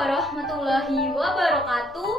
warahmatullahi wabarakatuh.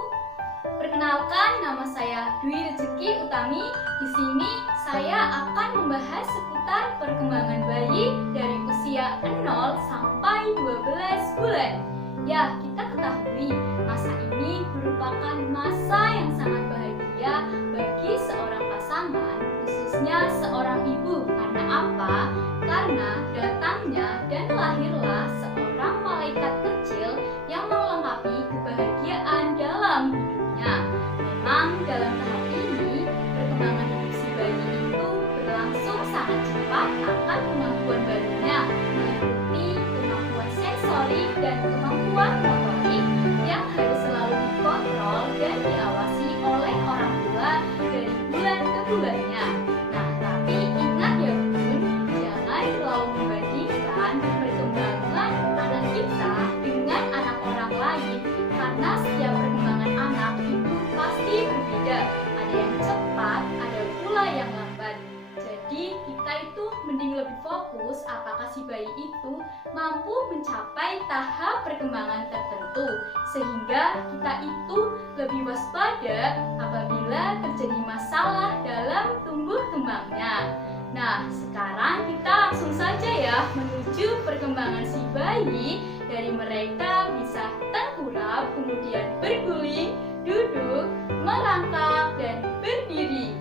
Perkenalkan, nama saya Dwi Rezeki Utami. Di sini saya akan membahas seputar perkembangan bayi dari usia 0 sampai 12 bulan. Ya, kita ketahui masa ini merupakan masa yang sangat bahagia bagi seorang pasangan, khususnya seorang ibu. Karena apa? Karena datangnya dan lahirlah seorang malaikat kecil yang melengkapi kebahagiaan dalam hidupnya. Memang dalam tahap ini, perkembangan hidup si bayi itu berlangsung sangat cepat akan kemampuan barunya, meliputi kemampuan sensorik dan kemampuan motorik yang harus selalu dikontrol dan diawasi oleh orang tua dari bulan ke bulannya. Nah, tapi ingat ya Bun, jangan terlalu membandingkan perkembangan anak kita dengan anak orang lain, karena setiap perkembangan anak itu pasti berbeda. Ada yang cepat, ada pula yang lambat. Jadi kita itu mending lebih fokus apakah si bayi itu mampu mencapai tahap perkembangan tertentu, sehingga kita itu lebih waspada apabila terjadi masalah dalam tumbuh kembangnya. Nah, sekarang kita langsung saja ya menuju perkembangan si bayi dari mereka bisa tengkurap, kemudian berguling, duduk, merangkak, dan berdiri.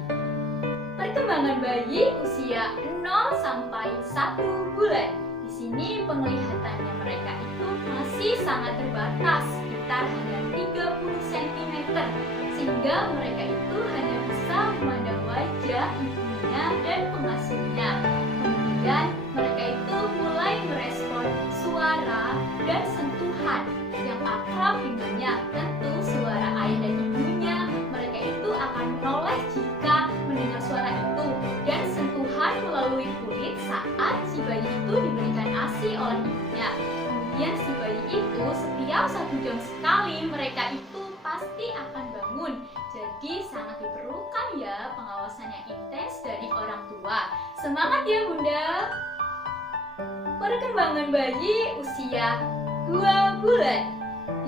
Perkembangan bayi usia 0 sampai 1 bulan. Di sini penglihatannya mereka itu masih sangat terbatas, sekitar hanya 30 cm, sehingga mereka itu hanya bisa memandang wajah ibunya dan pengasuhnya. Kemudian mereka itu mulai merespon suara dan sentuhan yang akrab dengannya. Tentu suara ayah dan ibunya, mereka itu akan menoleh jika mendengar suara itu, dan sentuhan melalui kulit saat si bayi itu diberikan ASI oleh ibunya. Kemudian si bayi itu setiap 1 jam sekali mereka itu pasti akan bangun. Jadi sangat diperlukan ya pengawasan yang intens dari orang tua. Semangat ya Bunda. Perkembangan bayi usia 2 bulan.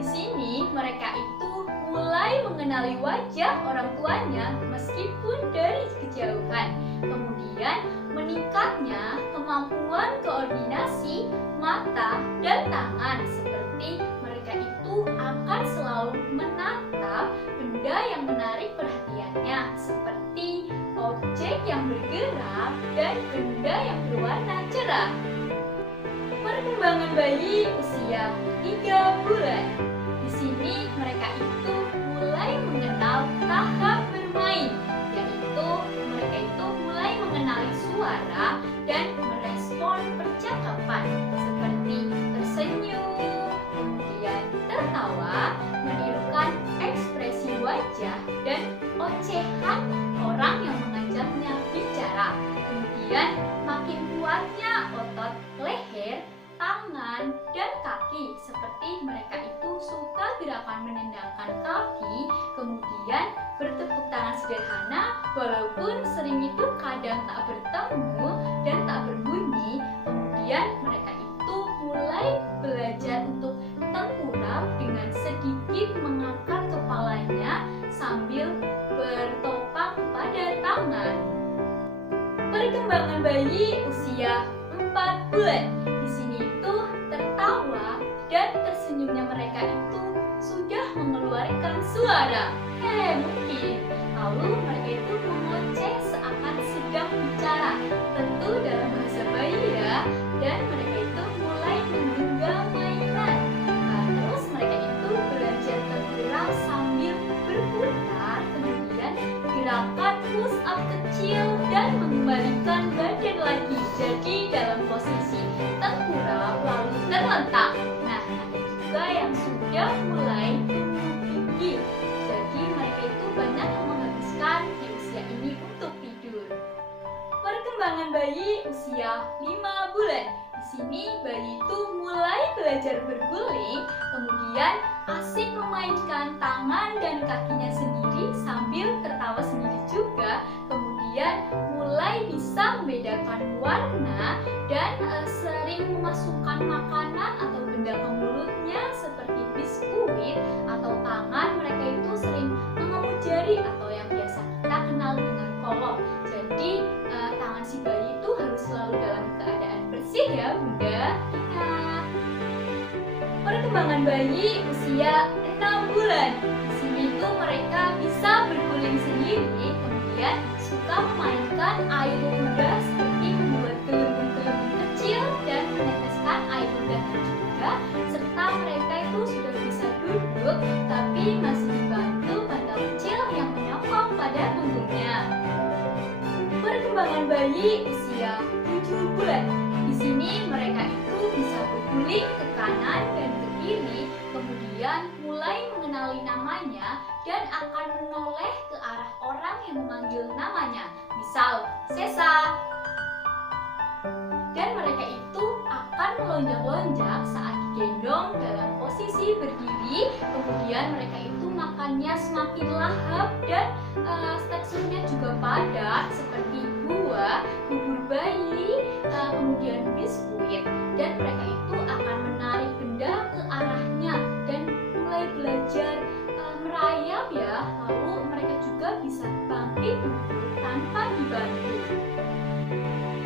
Di sini mereka itu mulai mengenali wajah orang tuanya meskipun dari kejauhan. Kemudian meningkatnya kemampuan koordinasi mata dan tangan, seperti mereka itu akan selalu menatap benda yang menarik perhatiannya, seperti objek yang bergerak dan benda yang berwarna cerah. Perkembangan bayi usia 3 bulan. Di sini mereka itu mulai mengenal tahap bermain, yaitu mereka itu mulai mengenali suara dan merespon percakapan, seperti tersenyum, kemudian tertawa, menirukan ekspresi wajah dan ocehan orang yang mengajaknya bicara. Kemudian makin kuatnya otot leher, tangan, dan kaki, seperti mereka itu suka gerakan menendangkan kaki, kemudian bertepuk tangan sederhana, walaupun sering itu kadang tak bertemu dan tak berbunyi. Kemudian mereka itu mulai belajar untuk tengkurap dengan sedikit mengangkat kepalanya sambil bertopang pada tangan. Perkembangan bayi usia 4 bulan. Di sini itu tertawa dan tersenyumnya mereka itu sudah mengeluarkan suara. Mungkin. Lalu mereka itu mengoceh seakan sedang bicara, tentu dalam bahasa bayi ya. Dan mereka itu mulai menggenggam mainan. Terus mereka itu belajar tengkurap sambil berputar, kemudian gerakan push up kecil dan mengembalikan badan lagi. Jadi dalam posisi tengkurap lalu terlentang. Nah, ada juga yang sudah mulai tumbuh tinggi. Jadi mereka itu banyak yang menghabiskan di usia ini untuk tidur. Perkembangan bayi usia 5 bulan. Di sini bayi itu mulai belajar berguling, kemudian asik memainkan tangan dan kakinya sendiri sambil tertawa sendiri juga. Kemudian mulai bisa membedakan warna dan sering memasukkan makanan atau benda ke mulutnya seperti biskuit bayi usia 6 bulan. Di sini tuh mereka bisa berguling sendiri, kemudian suka memainkan air ludah seperti membuat gelembung-gelembung kecil dan meneteskan air ludahnya juga, serta mereka itu sudah bisa duduk tapi masih dibantu bantal kecil yang menyokong pada punggungnya. Perkembangan bayi usia 7 bulan. Di sini mereka itu bisa berguling ke kanan dan ke kiri, kemudian mulai mengenali namanya dan akan menoleh ke arah orang yang memanggil namanya. Misal, Sesa. Dan mereka itu akan melonjak-lonjak saat digendong dalam posisi berdiri, kemudian mereka itu makannya semakin lahap dan teksturnya juga padat seperti buah, bubur bayi, kemudian biskuit, dan mereka itu akan menarik benda ke arahnya dan mulai belajar merayap ya, lalu mereka juga bisa bangkit duduk tanpa dibantu.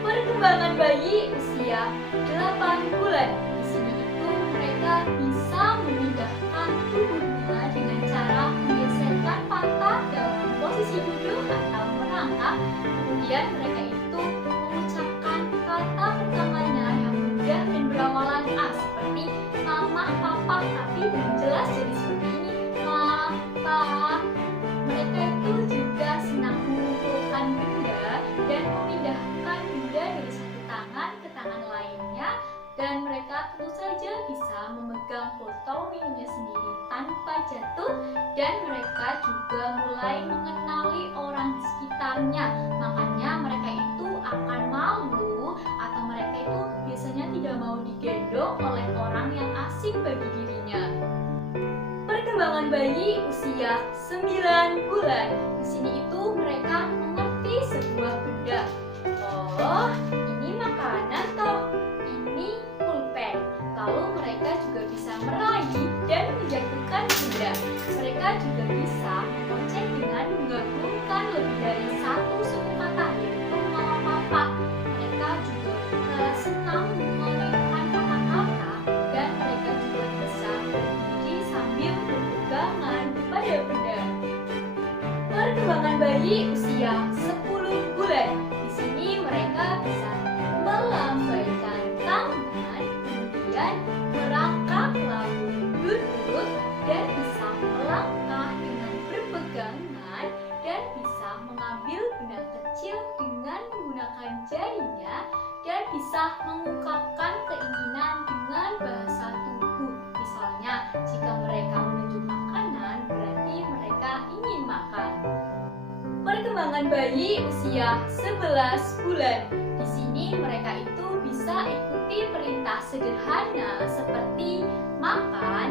Perkembangan bayi usia 8 bulan. Di sini itu mereka bisa memindahkan tubuhnya dengan cara menggeserkan pantat dalam posisi duduk atau merangkak. Kemudian mereka itu mengucapkan kata pertamanya yang mudah dan berawalan A seperti mama, papa, tapi belum jelas jadi seperti ini. Ma, pa. Mereka itu juga senang mengumpulkan benda dan memindahkan benda dari satu tangan ke tangan lainnya, dan mereka tentu saja bisa memegang botol minumnya sendiri tanpa jatuh, dan mereka juga mulai mengenali orang di sekitarnya. Makanya mereka itu akan malu atau mereka itu biasanya tidak mau digendong oleh orang yang asing bagi dirinya. Perkembangan bayi usia 9 bulan. Di sini itu mereka mengerti sebuah benda. Oh, ini makanan toh. Ini pulpen. Lalu mereka juga bisa meraih dan menjatuhkan benda. Mereka juga bisa mengoceh dengan menggabungkan lebih dari satu suku kata, yaitu mama, papa. Mereka juga senang mengaitkan kata-kata, dan mereka juga bisa berdiri sambil berpegangan kepada benda. Perkembangan bayi usia 10 bulan. Di sini mereka bisa melambaikan tangan, kemudian merangkak lalu duduk, dan bisa melangkah dengan berpegangan, dan bisa mengambil benda kecil dengan menggunakan jarinya, dan bisa mengungkapkan keinginan dengan bahasa tubuh. Misalnya, jika mereka menunjuk makanan, berarti mereka ingin makan. Perkembangan bayi usia 11 bulan. Di sini mereka itu bisa ikuti perintah sederhana seperti makan,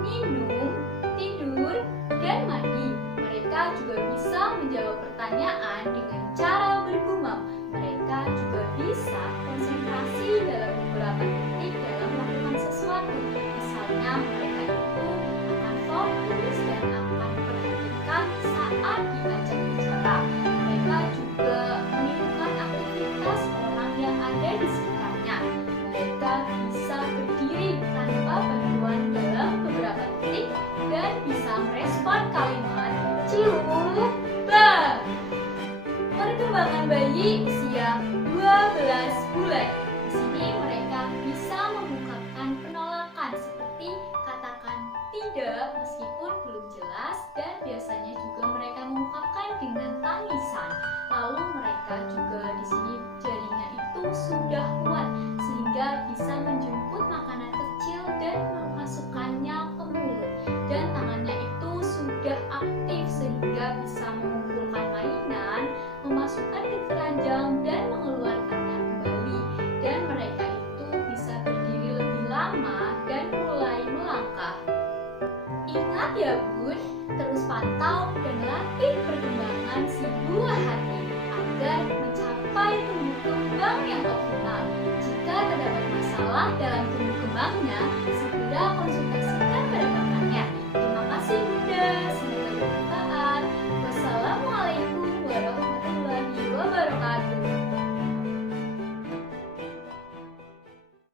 minum, tidur, dan mandi. Mereka juga bisa menjawab pertanyaan dengan cara bergumam. Mereka juga bisa konsentrasi dalam beberapa detik dalam melakukan sesuatu. Misalnya mereka itu akan fokus dan akan perhatikan saat diajak bicara. Mereka juga menirukan aktivitas orang yang ada di sekitarnya. Mereka bisa berdiri tanpa bantuan dalam beberapa detik dan bisa merespon kalimat cium, bang. Perkembangan bayi usia 12 bulan. Di sini mereka bisa mengungkapkan penolakan seperti katakan tidak meskipun belum jelas, dan biasanya juga mereka mengungkapkan dengan tangisan. Lalu mereka juga di sini jarinya itu sudah kuat sehingga bisa menjemput makanan kecil dan memasukkannya ke mulut, dan tangannya itu sudah aktif sehingga bisa mengumpulkan mainan, memasukkan ke keranjang, dan mengeluarkannya kembali. Dan mereka itu bisa berdiri lebih lama dan mulai melangkah. Ingat ya bun, terus pantau dan latih perkembangan si buah hati agar mencapai tumbuh kembang yang optimal. Jika terdapat masalah dalam tumbuh kembangnya,